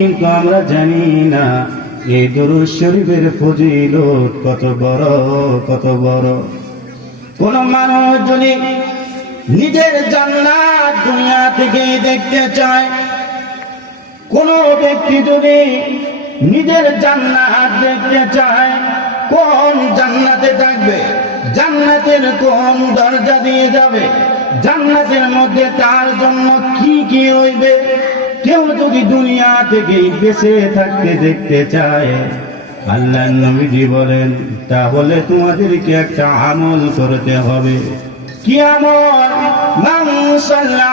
কিন্তু আমরা জানি না এই দরুদ শরীফের ফজিলত কত বড় কত বড়। কোন মানুষ যদি নিজের জান্নাত দুনিয়া থেকে দেখতে চায়, কোন ব্যক্তি যদি নিজের জান্নাত দেখতে চায়, কোন জান্নাতে থাকবে? জান্নাতের কোন দরজা দিয়ে যাবে? জান্নাতের মধ্যে তার জন্য কি কি হইবে কেউ যদি দুনিয়া থেকে বেঁচে থাকতে দেখতে চায়, আল্লাহ নবীজি বলেন, তাহলে তোমাদেরকে একটা আমল করতে হবে। কি আমল? মান সাল্লা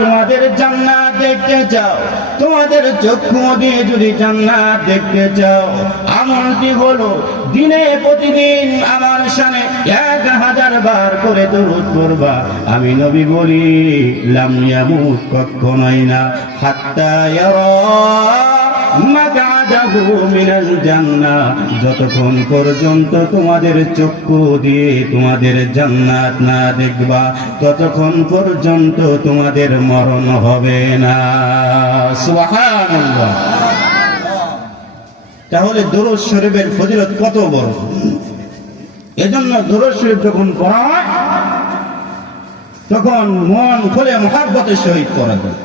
তোমাদের জান্নাত দেখতে চাও, তোমাদের চক্ষু দিয়ে যদি জান্নাত দেখতে চাও, আমলটি হলো দিনে প্রতিদিন আমার সামনে এক হাজার বার করে দরুদ করবা আমি নবী বলি লামিয়া মুখ কখনোই না, হাত্তা যতক্ষণ পর্যন্ত তোমাদের চক্ষু দিয়ে তোমাদের জান্নাত না দেখবা, ততক্ষণ পর্যন্ত তোমাদের মরণ হবে না। তাহলে দরুদ শরীফের ফজিলত কত বড়? এজন্য দরুদ শরীফ যখন পড়া হয়, তখন মন খুলে মহাব্বতের সহিত করা যায়।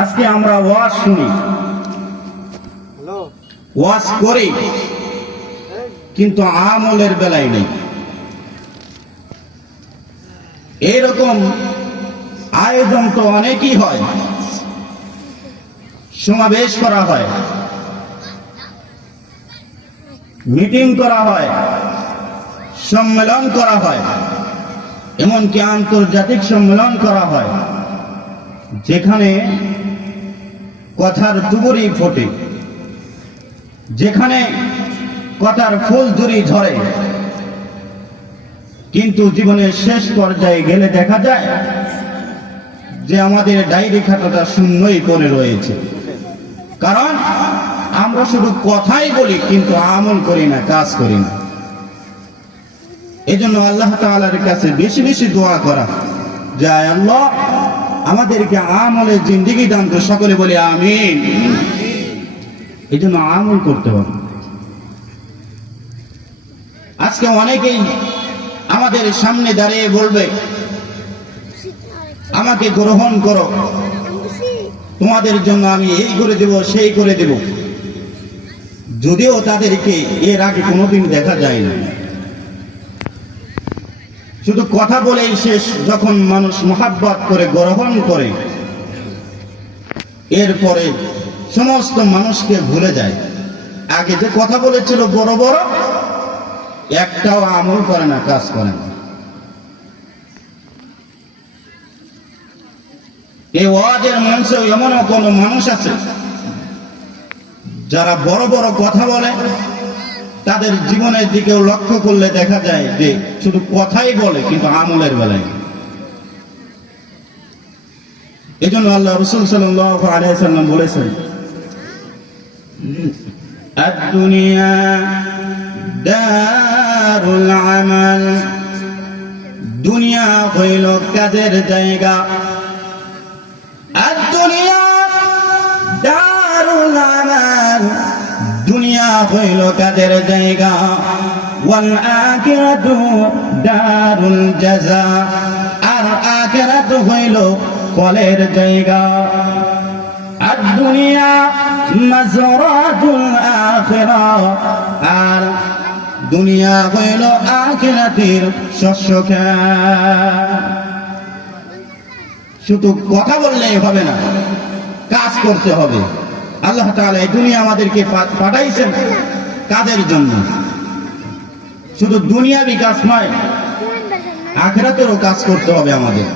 আজকে আমরা ওয়াজ শুনি। ওয়াজ করি কিন্তু আমলের বেলায় নেই। এরকম আয়োজন তো অনেকই হয়। সমাবেশ করা হয়। মিটিং করা হয়। সম্মেলন করা হয়। এমনকি আন্তর্জাতিক সম্মেলন করা হয়। যেখানে কথার দুবরি ফোটে। যেখানে কথার ফুল জুড়ি ঝরে। কিন্তু জীবনের শেষ পর্যায়ে গেলে দেখা যায় যে আমাদের ডায়েরি খাতাটা শূন্যই করে রয়েছে। কারণ আমরা শুধু কথাই বলি, কিন্তু আমল করি না, কাজ করি না। এই জন্য আল্লাহ তাআলার কাছে বেশি বেশি দোয়া করা যায় আল্লাহ আমাদেরকে আমলের জিন্দিগি দান তো সকলে বলি আমিন। এই জন্য আমল করতে হবে। আজকে অনেকেই আমাদের সামনে দাঁড়িয়ে বলবে, আমাকে গ্রহণ করো। তোমাদের জন্য আমি এই করে দেব, সেই করে দেব। যদিও তাদেরকে এর আগে কোনোদিন দেখা যায় না। শুধু কথা বলেই শেষ, যখন মানুষ মোহাব্বত করে, গ্রহণ করে, এরপরে সমস্ত মানুষকে ভুলে যায়। আগে যে কথা বলেছিল বড় বড়, একটাও আমল করে না, কাজ করে না। এই ওয়াজের মঞ্চে এমনও কোনো মানুষ আছে, যারা বড় বড় কথা বলে তাদের জীবনের দিকেও লক্ষ্য করলে দেখা যায় যে শুধু কথাই বলে কিন্তু আমলের বেলায় না। এই জন্য আল্লাহ রসুল সাল্লাম বলেছেন الدنيا دار العمل দুনিয়া হইল কাজের জায়গা দুনিয়া হইল কাজের জায়গা। ওয়াল আখিরাতু দারুল জাযা আর আখিরাত হইল ফলের জায়গা। আর দুনিয়া মাজরাতুল আখিরা। আর দুনিয়া হইল আখিরাতের শস্যখা শুধু কথা বললেই হবে না, কাজ করতে হবে। আল্লাহ তাআলা এই দুনিয়া আমাদেরকে পাঠাইছেন কাদের জন্য? শুধু দুনিয়াবি কাজ নয়, আখেরাতেরও কাজ করতে হবে আমাদের।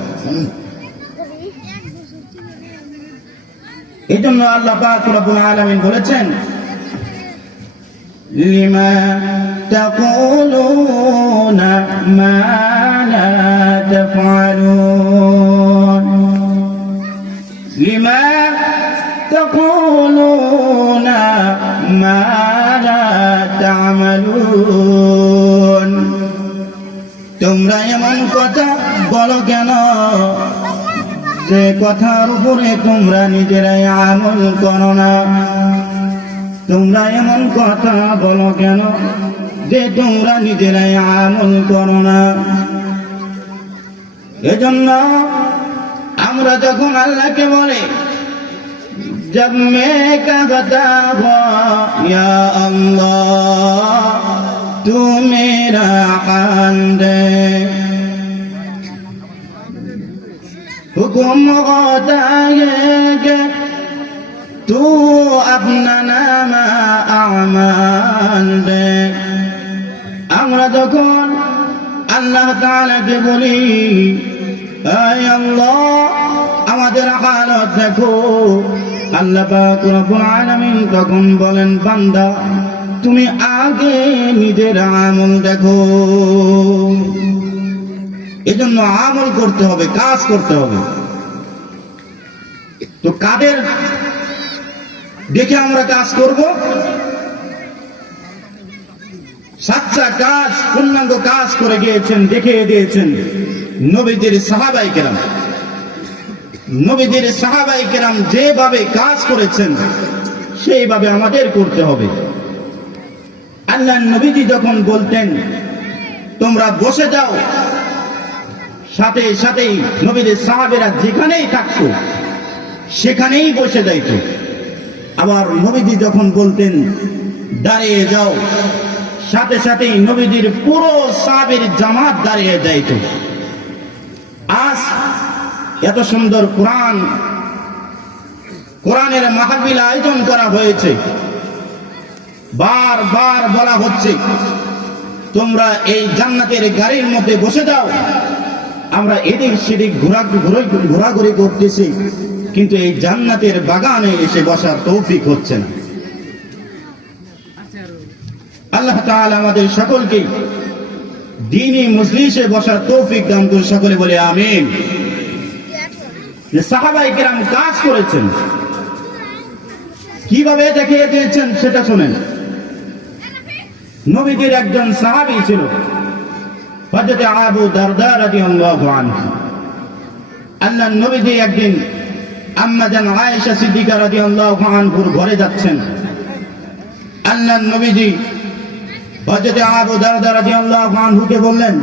এই জন্য আল্লাহ পাক রব্বুল আলামিন বলেছেন তাকুলুনা মা লা তাফআলুন। ما لا تعملون তোমরা এমন কথা বলো কেন যে কথার উপরে তোমরা নিজেরাই আমল করো না তোমরা এমন কথা বলো কেন যে তোমরা নিজেরাই আমল করো না এজন্য আমরা যখন আল্লাহকে বলে جب میں کہتا ہوں یا اللہ تو میرا حمد حکم ہوتا ہے کہ تو اپنا نام اعمال دے আমরা যখন আল্লাহ তাআলাকে বলি আয় আল্লাহ আমাদের হালত দেখো তখন বলেন, বান্দা, তুমি আগে নিজের আমল দেখো। এজন্য আমল করতে হবে, কাজ করতে হবে। তো কাদের দেখে আমরা কাজ করব? সাচ্চা কাজ, পূর্ণাঙ্গ কাজ করে গিয়েছেন দেখে দিয়েছেন নবীদের সাহাবাই কেরাম। নবীদের সাহাবাই কেরাম যেভাবে কাজ করেছেন, সেইভাবে আমাদের করতে হবে। আল্লাহ নবীজি যখন বলতেন, তোমরা বসে যাও, সাথে সাথেই নবীদের সাহাবেরা যেখানেই সেখানেই বসে যাইত। আবার নবীজি যখন বলতেন, দাঁড়িয়ে যাও, সাথে সাথেই নবীজির পুরো সাহাবের জামাত দাঁড়িয়ে যাইত। আজ এত সুন্দর কোরআন। কোরআনের মাহফিল আয়োজন করা হয়েছে। বার বার বলা হচ্ছে, তোমরা এই জান্নাতের গাড়ির মধ্যে বসে যাও। আমরা এদিক সেদিক ঘোরা ঘোরাঘুরি করতেছি, কিন্তু এই জান্নাতের বাগানে এসে বসার তৌফিক হচ্ছে না। আল্লাহ তাআলা আমাদের সকলকে দিনী মজলিসে বসার তৌফিক দান করে সকলে বলে আমিন। যে সাহাবাই কিরাম কাজ করেছেন। কীভাবে দেখিয়ে দিয়েছেন সেটা শোনেন। নবীদের একজন সাহাবী ছিল, হযরত আবু দারদা রাদিয়াল্লাহু আনহু। আল্লাহ নবীজি একদিন আম্মা জান আয়েশা সিদ্দিকা আনহুর ঘরে যাচ্ছেন। আল্লাহ নবীজি হযরত আবু দারদা রাদিয়াল্লাহু আনহুকে বললেন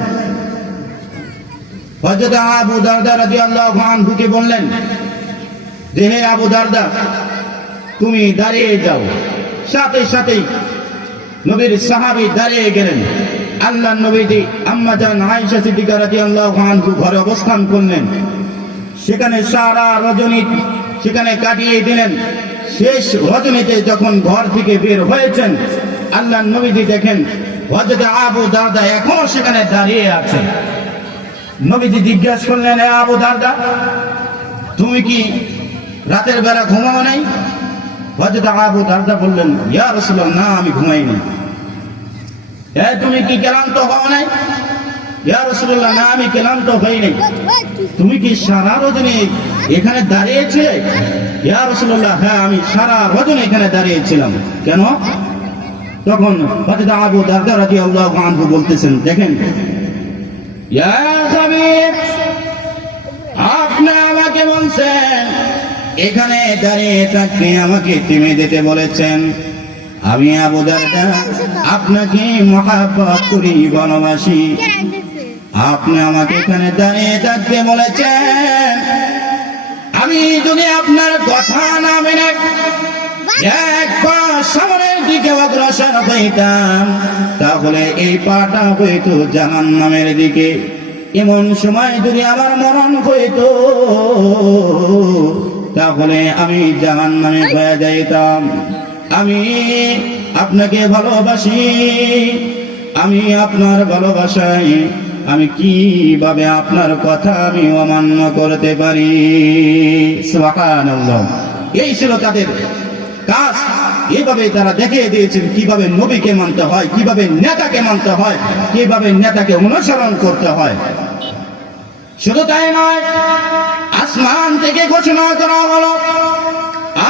হযরত আবু দারদা রাদিয়াল্লাহু আনহুকে বললেন যে হে আবু দারদা, তুমি দাঁড়িয়ে যাও। সাথে সাথেই নবীর সাহাবী দাঁড়িয়ে গেলেন। আল্লাহ নবীজি আম্মা জান আয়েশা সিদ্দিকা রাদিয়াল্লাহু আনহু ঘরে অবস্থান করলেন। সেখানে সারা রজনী সেখানে কাটিয়ে দিলেন। শেষ রজনীতে যখন ঘর থেকে বের হয়েছেন, আল্লাহ নবীজি দেখেন হযরত আবু দারদা এখনও সেখানে দাঁড়িয়ে আছেন। নবীজি জিজ্ঞাসা করলেন, "এ আবু দারদা, তুমি কি রাতের বেলা ঘুমাও নাই? হযরত আবু দারদা বললেন, ইয়া রাসূলুল্লাহ না আমি ঘুমাইনি এ, তুমি কি ক্লান্ত হও নাই? ইয়া রাসূলুল্লাহ, না, আমি ক্লান্ত হই নাই। তুমি কি সারা রজনী এখানে দাঁড়িয়েছিলে ইয়া রাসূলুল্লাহ হ্যাঁ আমি সারা রজনী এখানে দাঁড়িয়েছিলাম কেন? তখন হযরত আবু দারদা রাদিয়াল্লাহু আনহু বলতেছেন, দেখেন আপনি আমাকে বলছেন, এখানে দাঁড়িয়ে থাকতে আমাকে থেমে যেতে বলেছেন। আমি আবু আপনাকে মহাব্বত করি, ভালোবাসি। আপনি আমাকে এখানে দাঁড়িয়ে থাকতে বলেছেন। আমি যদি আপনার কথা না মেনে তাহলে এই পাটা হইতো জাহান নামের দিকে। এমন সময় যদি আমার মরণ হইতো, তাহলে আমি জাহান নামে হয়ে যাইতাম। আমি আপনাকে ভালোবাসি, আমি আপনার ভালোবাসায়, আমি কীভাবে আপনার কথা আমি অমান্য করতে পারি? এই ছিল তাদের কাজ। এইভাবে তারা দেখিয়ে দিয়েছেন কীভাবে নবীকে মানতে হয়, কীভাবে নেতাকে মানতে হয়, কীভাবে নেতাকে অনুসরণ করতে হয়। শুধু তাই নয়, আসমান থেকে ঘোষণা করা হলো,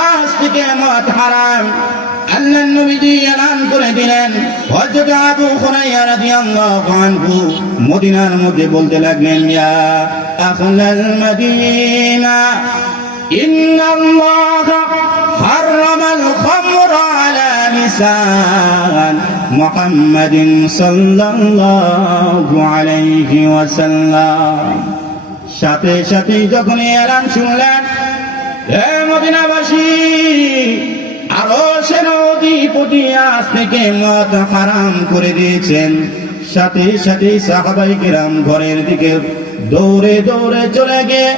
আজ থেকে মত হারাম। আল্লাহ নবীজি এলান করে দিলেন, হযরত আবু হুরায়রা রাদিয়াল্লাহু আনহু মদিনার মধ্যে বলতে লাগলেন, ইয়া আহলাল মদিনা হাররামাল খামরা আলা লিসান মুহাম্মাদিন সাল্লাল্লাহু আলাইহি ওয়াসাল্লাম। সাথে সাথে যখন এলান শুনলেন হে মদিনাবাসী, আরও সে নদীপতি আজ থেকে মদ হারাম করে দিয়েছেন। সাথে সাথে সাহাবাই কিরাম ঘরের দিকে দৌড়ে দৌড়ে চলে গিয়ে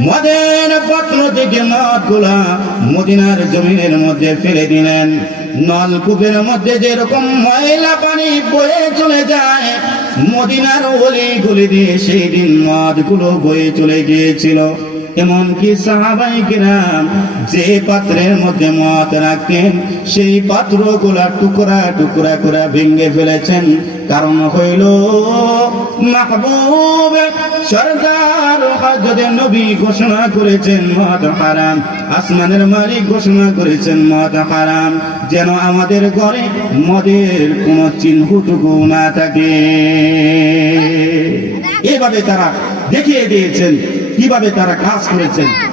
মদের পাত্র থেকে মদ মদিনার জমিনের মধ্যে ফেলে দিলেন। নলকূপের মধ্যে যেরকম ময়লা পানি বয়ে চলে যায়, মদিনার অলি গুলি দিয়ে সেই দিন মদগুলো বয়ে চলে গিয়েছিল। এমনকি সাহাবাই কিরাম যে পাত্রের মধ্যে মদ রাখতেন, সেই পাত্রগুলা টুকরা টুকরা করে ভেঙে ফেলেছেন। কারণ হইল নবী ঘোষণা করেছেন আসমানের মালিক ঘোষণা করেছেন মদ হারাম। যেন আমাদের ঘরে মদের কোন চিহ্নটুকু না থাকে। এভাবে তারা দেখিয়ে দিয়েছেন, কীভাবে তারা কাজ করেছেন।